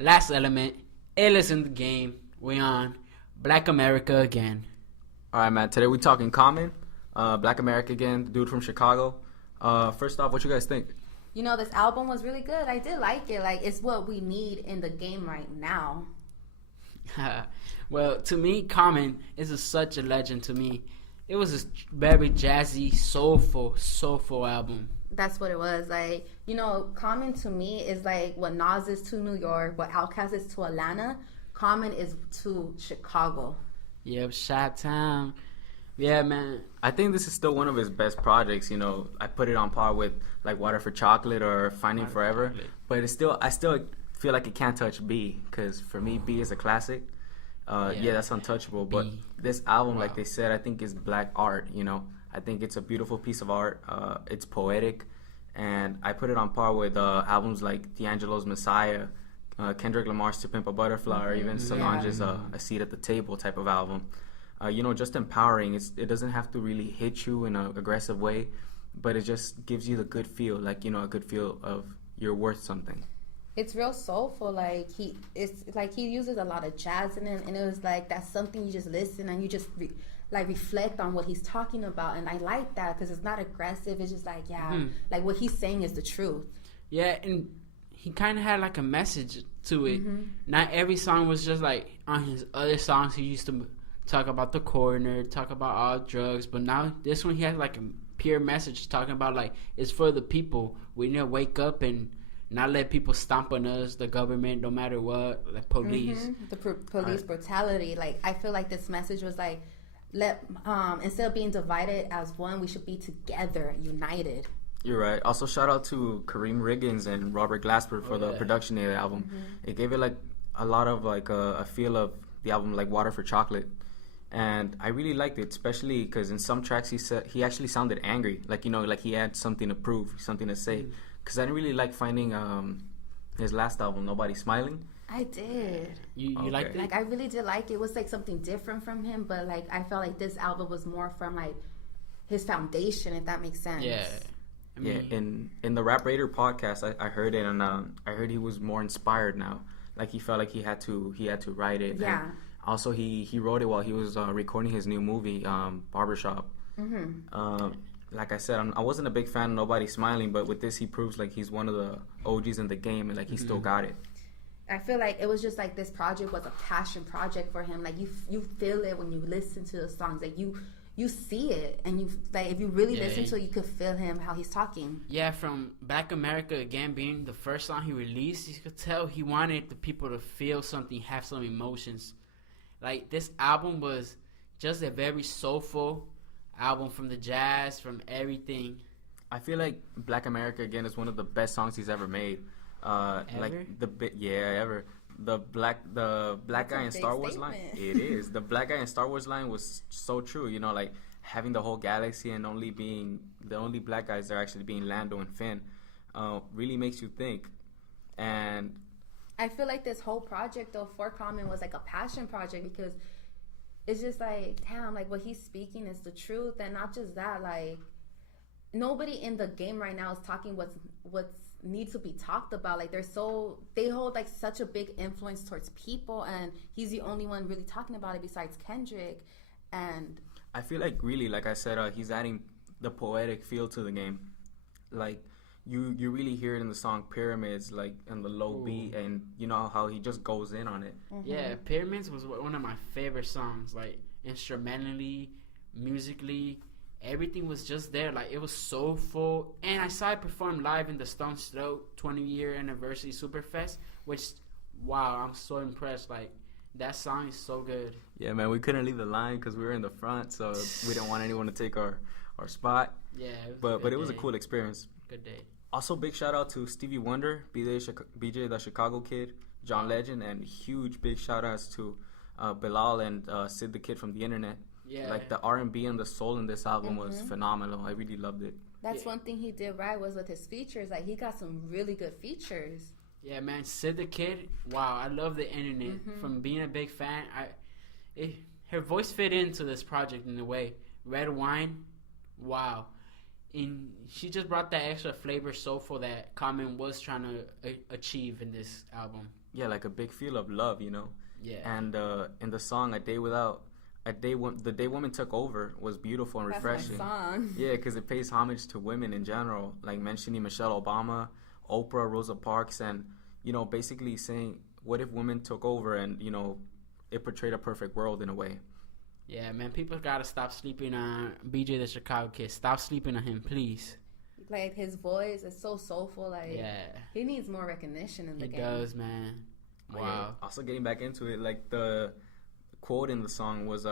Last Element, illest in the game. We on Black America again. All right, man. Today we talking Common, Black America again, the dude from Chicago. First off, what you guys think? You know, this album was really good. I did like it. Like, it's what we need in the game right now. Well, to me, Common is such a legend to me. It was a very jazzy, soulful album. That's what it was. Like, you know, Common to me is like what Nas is to New York, what Outkast is to Atlanta. Common is to Chicago. Yep, Chi-Town. Yeah, man. I think this is still one of his best projects. You know, I put it on par with like Water for Chocolate or Finding Forever, but I still feel like it can't touch B, because for me B is a classic. Yeah, that's untouchable. But this album, like they said, I think is black art. You know, I think it's a beautiful piece of art. It's poetic, and I put it on par with albums like D'Angelo's Messiah, Kendrick Lamar's To Pimp a Butterfly, or even Solange's A Seat at the Table type of album. You know, just empowering. It doesn't have to really hit you in an aggressive way, but it just gives you the good feel, like, you know, a good feel of you're worth something. It's real soulful. Like, he uses a lot of jazz in it, and it was like that's something you just listen and you just reflect on what he's talking about, and I like that because it's not aggressive. It's just like like what he's saying is the truth. Yeah, and he kind of had like a message to it. Not every song was just like on his other songs. He used to talk about the coroner, talk about all drugs, but now this one he has like a pure message talking about like it's for the people. We need to wake up and not let people stomp on us, the government, no matter what, the police. The police brutality. Like, I feel like this message was like, instead of being divided as one, we should be together, united. You're right. Also, shout out to Kareem Riggins and Robert Glasper for the production of the album. It gave it like a lot of like a feel of the album, like Water for Chocolate. And I really liked it, especially because in some tracks he actually sounded angry, like, you know, like he had something to prove, something to say. Because I didn't really like finding his last album, Nobody Smiling. I did. You liked it? Like, I really did like it. It was like something different from him, but like I felt like this album was more from like his foundation, if that makes sense. Yeah. I mean, in the Rap Raider podcast, I heard it, and I heard he was more inspired now. Like, he felt like he had to write it. Yeah. And also, he wrote it while he was recording his new movie, Barbershop. Like I said, I wasn't a big fan of Nobody Smiling, but with this, he proves like he's one of the OGs in the game, and like he still got it. I feel like it was just like this project was a passion project for him. Like, you feel it when you listen to the songs. Like, you see it, and you like if you really listen to it, you could feel him how he's talking. Yeah, from Black America again being the first song he released, you could tell he wanted the people to feel something, have some emotions. Like, this album was just a very soulful album, from the jazz, from everything. I feel like Black America again is one of the best songs he's ever made. Ever? Like ever. The black guy in Star Wars line. It is. The black guy in Star Wars line was so true. You know, like having the whole galaxy and only being the only black guys there actually being Lando and Finn, really makes you think. And I feel like this whole project though for Common was like a passion project, because it's just like, damn, like what he's speaking is the truth. And not just that, like nobody in the game right now is talking what's needs to be talked about. Like, they hold like such a big influence towards people, and he's the only one really talking about it besides Kendrick. And I feel like, really, like I said, he's adding the poetic feel to the game. Like, you really hear it in the song Pyramids, like in the low beat, and you know how he just goes in on it. Yeah, Pyramids was one of my favorite songs. Like, instrumentally, musically, everything was just there. Like, it was soulful. And I saw it perform live in the Stones Throw 20-year anniversary Superfest, which, wow, I'm so impressed. Like, that song is so good. Yeah, man, we couldn't leave the line because we were in the front, so we didn't want anyone to take our spot. Yeah, but it was a cool experience. Good day. Also, big shout out to Stevie Wonder, BJ the Chicago Kid, John Legend, and huge big shout outs to Bilal and Sid the Kid from the Internet. Yeah. Like, the R&B and the soul in this album was phenomenal. I really loved it. That's one thing he did right was with his features. Like, he got some really good features. Yeah, man, Sid the Kid. Wow, I love the Internet. From being a big fan, her voice fit into this project in a way. Red Wine, wow. And she just brought that extra flavor, soulful, that Common was trying to achieve in this album. like a big feel of love, you know. Yeah. And in the song the day woman took over was beautiful and refreshing. That's my song. Yeah, because it pays homage to women in general, like mentioning Michelle Obama, Oprah, Rosa Parks, and you know, basically saying, what if women took over, and you know, it portrayed a perfect world in a way. Yeah, man, people gotta stop sleeping on BJ the Chicago Kid. Stop sleeping on him, please. Like, his voice is so soulful. Like, Yeah, he needs more recognition in the he game. does, man. Oh, Wow. yeah. Also, getting back into it, like the quote in the song was,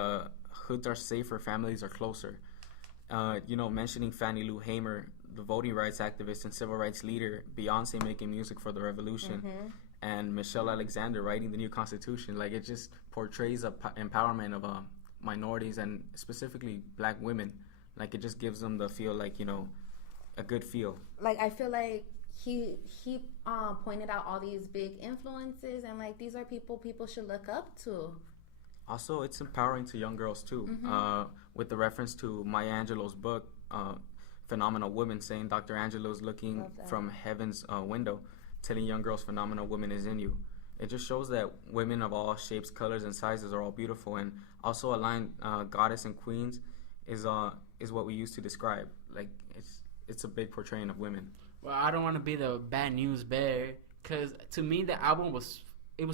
"Hoods are safer, families are closer." You know, mentioning Fannie Lou Hamer, the voting rights activist and civil rights leader, Beyonce making music for the revolution, and Michelle Alexander writing the new constitution. Like, it just portrays a empowerment of minorities and specifically black women. Like, it just gives them the feel, like, you know, a good feel. Like, I feel like he pointed out all these big influences, and like, these are people should look up to. Also, it's empowering to young girls too, with the reference to Maya Angelou's book, Phenomenal Woman, saying Dr. Angelou's looking from heaven's window, telling young girls phenomenal woman is in you. It just shows that women of all shapes, colors, and sizes are all beautiful. And also a line, goddess and queens, is what we use to describe. Like, it's a big portraying of women. Well, I don't want to be the bad news bearer, because to me the album was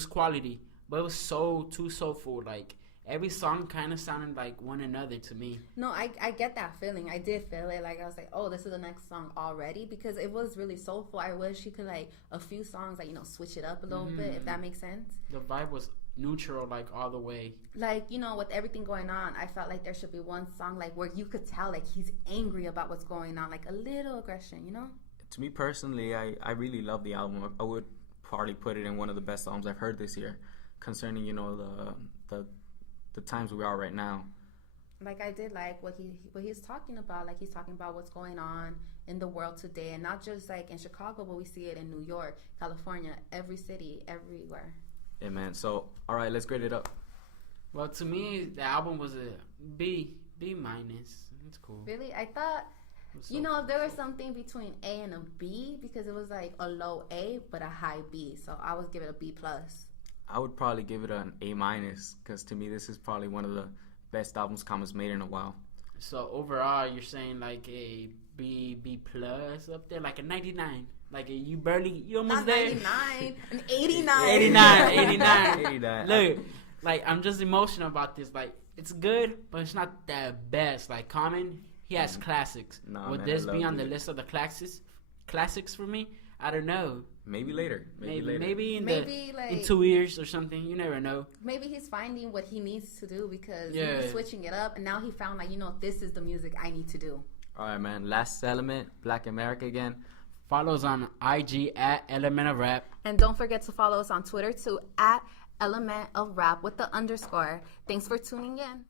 quality, but it was too soulful. Like, every song kind of sounded like one another to me. No, I get that feeling. I did feel it. Like, I was like, oh, this is the next song already, because it was really soulful. I wish he could, like, a few songs, like, you know, switch it up a little bit, if that makes sense. The vibe was neutral, like, all the way. Like, you know, with everything going on, I felt like there should be one song, like, where you could tell, like, he's angry about what's going on, like a little aggression, you know? To me personally, I really love the album. I would probably put it in one of the best albums I've heard this year, concerning, you know, the times we are right now. Like, I did like what he's talking about. Like, he's talking about what's going on in the world today, and not just like in Chicago, but we see it in New York, California, every city, everywhere. Yeah, man. So, all right, let's grade it up. Well, to me, the album was a B minus. It's cool. Really? I thought, you know, if there was something between A and a B, because it was like a low A but a high B, so I would give it a B plus. I would probably give it an A minus, because to me this is probably one of the best albums Common's made in a while. So overall, you're saying like a B plus up there, like a 99. Like you almost not there. 99, an 89. 89. Look, like, I'm just emotional about this. Like, it's good, but it's not the best. Like, Common, he has classics. Nah, Would man, this I be love on the it. list of the classics for me? I don't know. Maybe later. Maybe like, in 2 years or something. You never know. Maybe he's finding what he needs to do, because he Yeah. was switching it up, and now he found, like, you know, this is the music I need to do. All right, man. Last Element, Black America again. Follow us on IG at Element of Rap. And don't forget to follow us on Twitter too, at Element of Rap with the _. Thanks for tuning in.